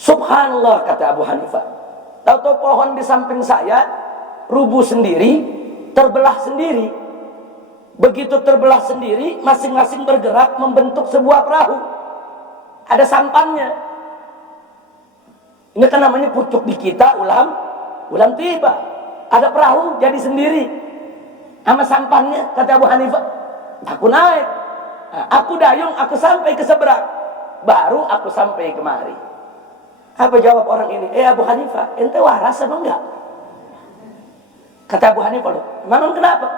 Subhanallah, kata Abu Hanifah. Tahu-tahu pohon di samping saya rubuh sendiri, terbelah sendiri. Begitu terbelah sendiri, masing-masing bergerak membentuk sebuah perahu. Ada sampannya. Ini kan namanya pucuk di kita, ulam tiba. Ada perahu jadi sendiri. Sama sampannya, kata Abu Hanifah. Aku naik, aku dayung, aku sampai ke seberang. Baru aku sampai kemari. Apa jawab orang ini? Abu Hanifah, ente waras apa enggak? Kata Abu Hanifah, loh, memang kenapa?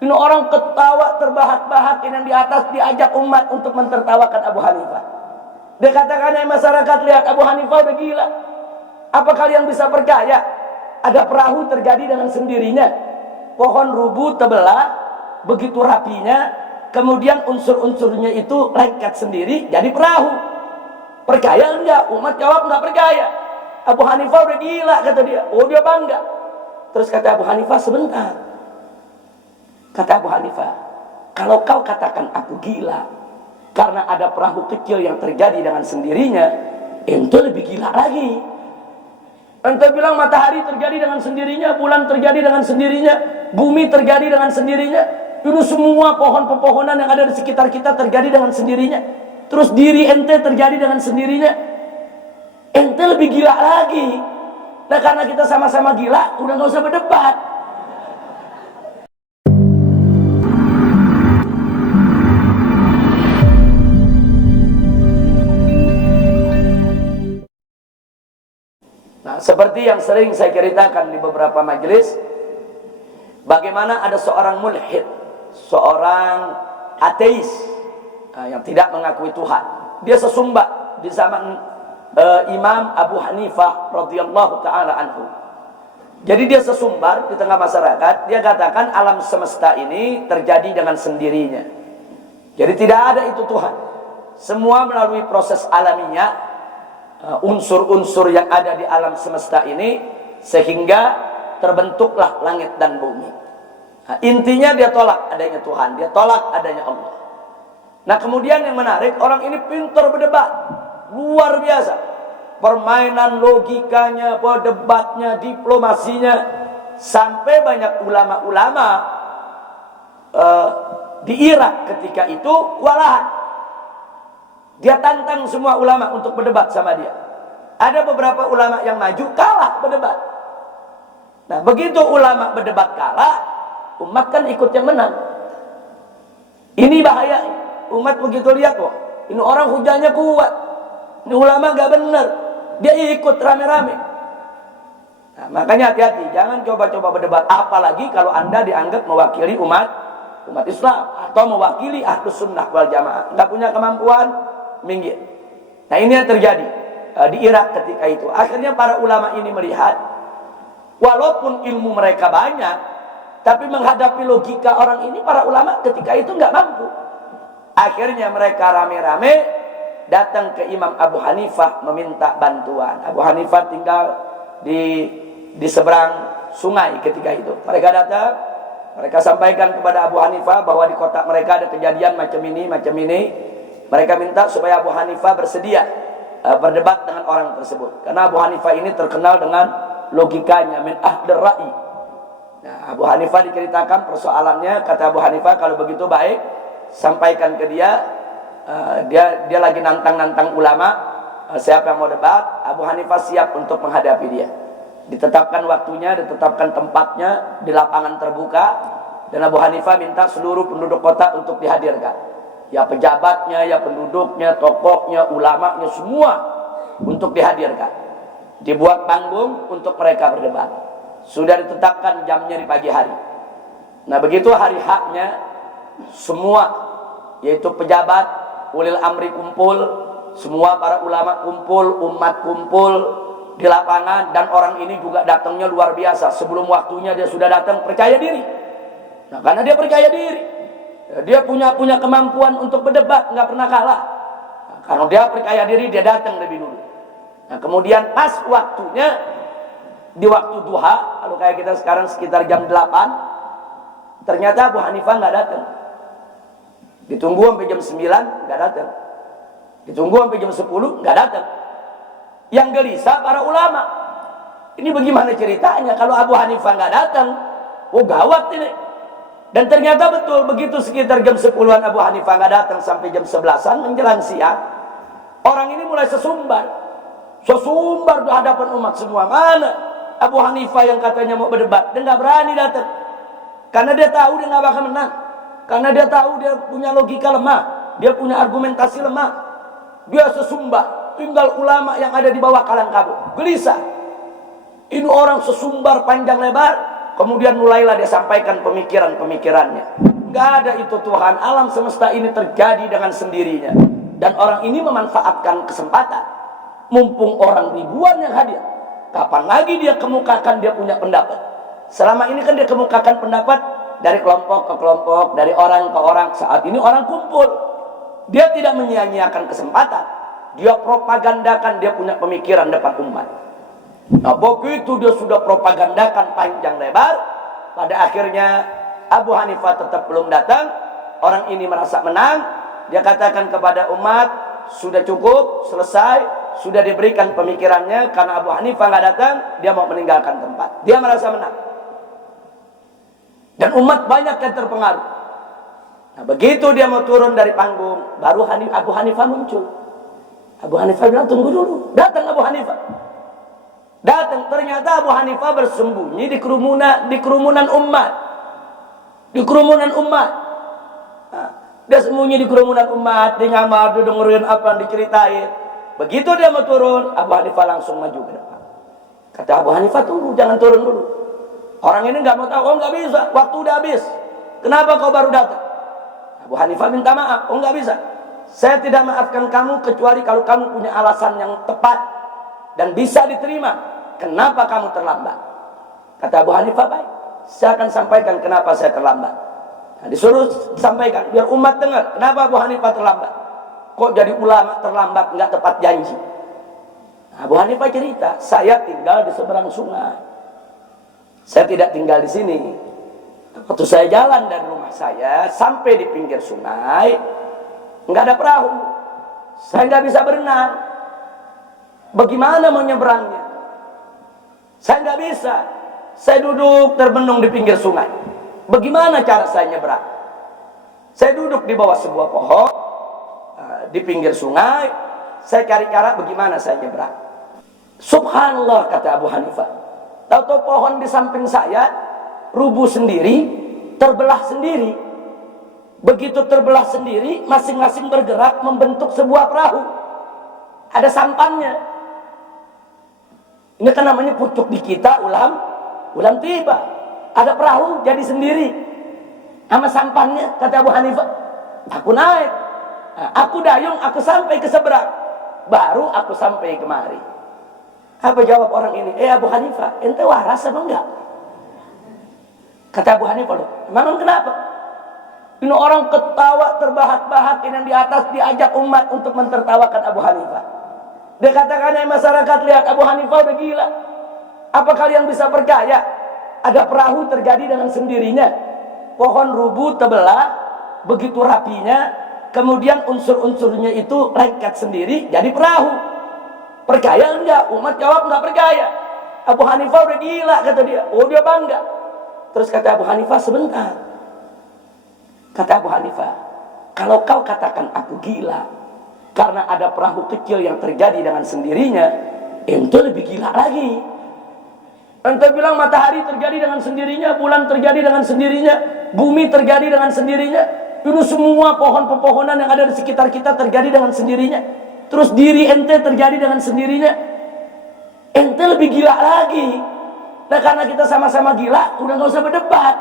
Ini orang ketawa terbahak-bahak, yang di atas diajak umat untuk mentertawakan Abu Hanifah. Dia katakan, masyarakat, lihat Abu Hanifah udah gila. Apa kalian bisa percaya ada perahu terjadi dengan sendirinya? Pohon rubuh terbelah, begitu rapinya, kemudian unsur-unsurnya itu lengket sendiri jadi perahu. Percaya enggak? Umat jawab enggak percaya. Abu Hanifah udah gila, kata dia. Oh, dia bangga. Terus kata Abu Hanifah, sebentar. Kata Abu Hanifah, kalau kau katakan aku gila karena ada perahu kecil yang terjadi dengan sendirinya, ente lebih gila lagi. Ente bilang matahari terjadi dengan sendirinya, bulan terjadi dengan sendirinya, bumi terjadi dengan sendirinya. Itu semua pohon-pepohonan yang ada di sekitar kita terjadi dengan sendirinya. Terus diri ente terjadi dengan sendirinya. Ente lebih gila lagi. Nah, karena kita sama-sama gila, udah gak usah berdebat. Nah, seperti yang sering saya ceritakan di beberapa majelis, bagaimana ada seorang mulhid, seorang ateis yang tidak mengakui Tuhan. Dia sesumbar di zaman Imam Abu Hanifah radhiyallahu taala anhu. Jadi dia sesumbar di tengah masyarakat. Dia katakan alam semesta ini terjadi dengan sendirinya. Jadi tidak ada itu Tuhan. Semua melalui proses alamiah, unsur-unsur yang ada di alam semesta ini, sehingga terbentuklah langit dan bumi. Nah, intinya dia tolak adanya Tuhan, dia tolak adanya Allah. Nah, kemudian yang menarik, orang ini pintar berdebat, luar biasa. Permainan logikanya, debatnya, diplomasinya, sampai banyak ulama-ulama di Irak ketika itu kewalahan. Dia tantang semua ulama untuk berdebat sama dia. Ada beberapa ulama yang maju, kalah berdebat. Nah, begitu ulama berdebat kalah, umat kan ikut yang menang. Ini bahaya. Umat begitu lihat, wah, ini orang hujahnya kuat, ini ulama gak benar, dia ikut rame-rame. Nah, makanya hati-hati, jangan coba-coba berdebat, apalagi kalau anda dianggap mewakili umat Islam atau mewakili Ahlus Sunnah wal Jamaah. Gak punya kemampuan, minggir. Nah, ini yang terjadi di Irak ketika itu. Akhirnya para ulama ini melihat, walaupun ilmu mereka banyak, tapi menghadapi logika orang ini, para ulama ketika itu nggak mampu. Akhirnya mereka rame-rame datang ke Imam Abu Hanifah meminta bantuan. Abu Hanifah tinggal di seberang sungai ketika itu. Mereka datang, mereka sampaikan kepada Abu Hanifah bahwa di kota mereka ada kejadian macam ini, macam ini. Mereka minta supaya Abu Hanifah bersedia berdebat dengan orang tersebut. Karena Abu Hanifah ini terkenal dengan logikanya, min ahdir ra'i. Nah, Abu Hanifah diceritakan persoalannya. Kata Abu Hanifah, kalau begitu baik, sampaikan ke dia. Dia lagi nantang-nantang ulama. Siapa yang mau debat? Abu Hanifah siap untuk menghadapi dia. Ditetapkan waktunya, ditetapkan tempatnya di lapangan terbuka. Dan Abu Hanifah minta seluruh penduduk kota untuk dihadirkan. Ya pejabatnya, ya penduduknya, tokohnya, ulamanya, semua untuk dihadirkan. Dibuat panggung untuk mereka berdebat. Sudah ditetapkan jamnya di pagi hari. Nah, begitu hari haknya, semua, yaitu pejabat, ulil amri kumpul, semua para ulama kumpul, umat kumpul di lapangan. Dan orang ini juga datangnya luar biasa. Sebelum waktunya dia sudah datang, percaya diri. Nah, karena dia percaya diri, dia punya kemampuan untuk berdebat, nggak pernah kalah. Nah, kalau dia percaya diri, dia datang lebih dulu. Nah, kemudian pas waktunya, di waktu duha, kalau kayak kita sekarang sekitar jam 8, ternyata Abu Hanifah nggak datang. Ditunggu sampai jam 9, nggak datang. Ditunggu sampai jam 10, nggak datang. Yang gelisah para ulama. Ini bagaimana ceritanya kalau Abu Hanifah nggak datang? Oh gawat ini. Dan ternyata betul, begitu sekitar jam 10-an Abu Hanifah nggak datang sampai jam 11-an menjelang siang, orang ini mulai sesumbar di hadapan umat semua. Mana Abu Hanifah yang katanya mau berdebat, dia nggak berani datang, karena dia tahu dia nggak bakal menang, karena dia tahu dia punya logika lemah, dia punya argumentasi lemah. Dia sesumbar, tinggal ulama yang ada di bawah kalang kabut, gelisah. Ini orang sesumbar panjang lebar. Kemudian mulailah dia sampaikan pemikiran-pemikirannya. Nggak ada itu Tuhan, alam semesta ini terjadi dengan sendirinya. Dan orang ini memanfaatkan kesempatan. Mumpung orang ribuan yang hadir, kapan lagi dia kemukakan dia punya pendapat? Selama ini kan dia kemukakan pendapat dari kelompok ke kelompok, dari orang ke orang. Saat ini orang kumpul, dia tidak menyia-nyiakan kesempatan. Dia propagandakan dia punya pemikiran depan umat. Nah begitu dia sudah propagandakan panjang lebar, pada akhirnya Abu Hanifah tetap belum datang. Orang ini merasa menang. Dia katakan kepada umat, sudah cukup, selesai, sudah diberikan pemikirannya. Karena Abu Hanifah nggak datang, dia mau meninggalkan tempat. Dia merasa menang. Dan umat banyak yang terpengaruh. Nah begitu dia mau turun dari panggung, baru Abu Hanifah muncul. Abu Hanifah bilang, tunggu dulu. Datang Abu Hanifah. Datang, ternyata Abu Hanifah bersembunyi di kerumunan umat. Di kerumunan umat. Nah, dia sembunyi di kerumunan umat, dia ngamar, dia dengerin apa yang diceritain. Begitu dia mau turun, Abu Hanifah langsung maju ke depan. Kata Abu Hanifah, tunggu, jangan turun dulu. Orang ini nggak mau tahu, oh nggak bisa, waktu udah habis. Kenapa kau baru datang? Abu Hanifah minta maaf, oh nggak bisa. Saya tidak maafkan kamu kecuali kalau kamu punya alasan yang tepat dan bisa diterima. Kenapa kamu terlambat? Kata Abu Hanifah, baik, saya akan sampaikan kenapa saya terlambat. Nah, disuruh sampaikan biar umat dengar. Kenapa Abu Hanifah terlambat? Kok jadi ulama terlambat, nggak tepat janji? Nah, Abu Hanifah cerita, saya tinggal di seberang sungai. Saya tidak tinggal di sini. Waktu saya jalan dari rumah saya sampai di pinggir sungai, nggak ada perahu. Saya nggak bisa berenang. Bagaimana mau nyebrangnya? Saya nggak bisa. Saya duduk termenung di pinggir sungai. Bagaimana cara saya nyebrang? Saya duduk di bawah sebuah pohon di pinggir sungai. Saya cari cara bagaimana saya nyebrang. Subhanallah, kata Abu Hanifah. Tahu-tahu pohon di samping saya rubuh sendiri, terbelah sendiri. Begitu terbelah sendiri, masing-masing bergerak membentuk sebuah perahu. Ada sampannya. Ini kan namanya pucuk di kita, ulam tiba. Ada perahu jadi sendiri. Sama sampannya, kata Abu Hanifah. Aku naik. Nah, aku dayung, aku sampai ke seberang. Baru aku sampai kemari. Apa jawab orang ini? Abu Hanifah, ente waras apa enggak? Kata Abu Hanifah, loh, memang kenapa? Ini orang ketawa terbahak-bahak yang di atas diajak umat untuk mentertawakan Abu Hanifah. Dia katakan, masyarakat lihat Abu Hanifah udah gila. Apa kalian bisa percaya ada perahu terjadi dengan sendirinya? Pohon rubuh terbelah begitu rapinya, kemudian unsur-unsurnya itu lengket sendiri jadi perahu. Percaya enggak? Umat jawab enggak percaya. Abu Hanifah udah gila, kata dia. Oh, dia bangga. Terus kata Abu Hanifah, sebentar. Kata Abu Hanifah, kalau kau katakan aku gila karena ada perahu kecil yang terjadi dengan sendirinya, ente lebih gila lagi. Ente bilang matahari terjadi dengan sendirinya, bulan terjadi dengan sendirinya, bumi terjadi dengan sendirinya. Itu semua pohon-pepohonan yang ada di sekitar kita terjadi dengan sendirinya. Terus diri ente terjadi dengan sendirinya. Ente lebih gila lagi. Nah karena kita sama-sama gila, udah gak usah berdebat.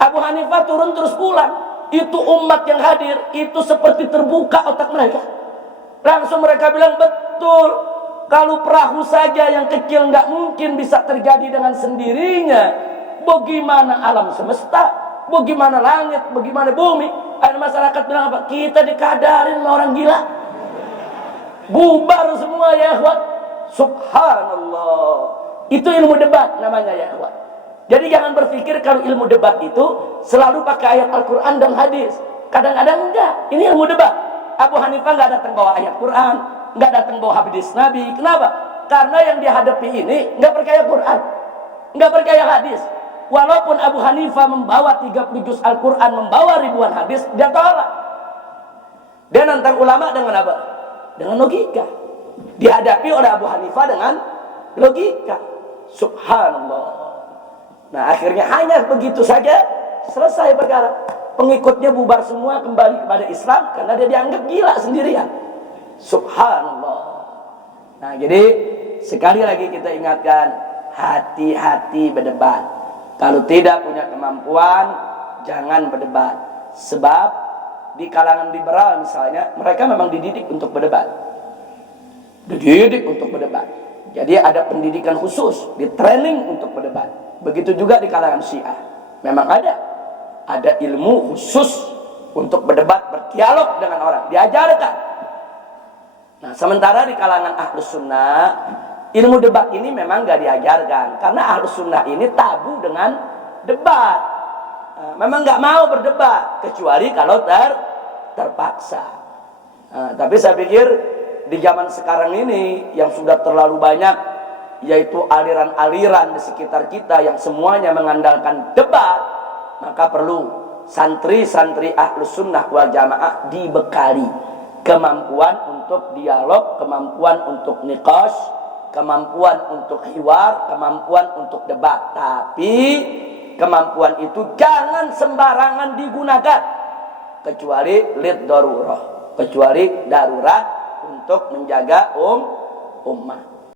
Abu Hanifah turun terus pulang. Itu umat yang hadir, itu seperti terbuka otak mereka. Langsung mereka bilang, betul, kalau perahu saja yang kecil nggak mungkin bisa terjadi dengan sendirinya, bagaimana alam semesta, bagaimana langit, bagaimana bumi? Ada masyarakat bilang apa? Kita dikadarin sama orang gila. Bubar semua ya ikhwan. Subhanallah. Itu ilmu debat namanya ya ikhwan. Jadi jangan berpikir kalau ilmu debat itu selalu pakai ayat Al-Quran dan hadis. Kadang-kadang enggak. Ini ilmu debat. Abu Hanifah enggak datang bawa ayat Quran, nggak datang bawa hadis Nabi. Kenapa? Karena yang dihadapi ini nggak percaya Quran, nggak percaya hadis. Walaupun Abu Hanifah membawa 30 juz Al-Quran, membawa ribuan hadis, dia tolak. Dia nantang ulama dengan apa? Dengan logika. Dihadapi oleh Abu Hanifah dengan logika. Subhanallah. Nah, akhirnya hanya begitu saja selesai perkara. Pengikutnya bubar semua, kembali kepada Islam karena dia dianggap gila sendirian. Subhanallah. Nah, jadi sekali lagi kita ingatkan, hati-hati berdebat. Kalau tidak punya kemampuan, jangan berdebat. Sebab di kalangan liberal misalnya, mereka memang dididik untuk berdebat. Dididik untuk berdebat. Jadi ada pendidikan khusus, di training untuk berdebat. Begitu juga di kalangan Syiah. Memang ada ilmu khusus untuk berdebat, berdialog dengan orang, diajarkan. Nah, sementara di kalangan Ahlus Sunnah, ilmu debat ini memang gak diajarkan. Karena Ahlus Sunnah ini tabu dengan debat. Nah, memang gak mau berdebat, kecuali kalau terpaksa. Nah, tapi saya pikir di zaman sekarang ini yang sudah terlalu banyak, yaitu aliran-aliran di sekitar kita yang semuanya mengandalkan debat, maka perlu santri-santri Ahlus Sunnah wal Jamaah dibekali kemampuan untuk dialog, kemampuan untuk niqash, kemampuan untuk hiwar, kemampuan untuk debat. Tapi kemampuan itu jangan sembarangan digunakan, kecuali lid darurah, kecuali darurat untuk menjaga ummah.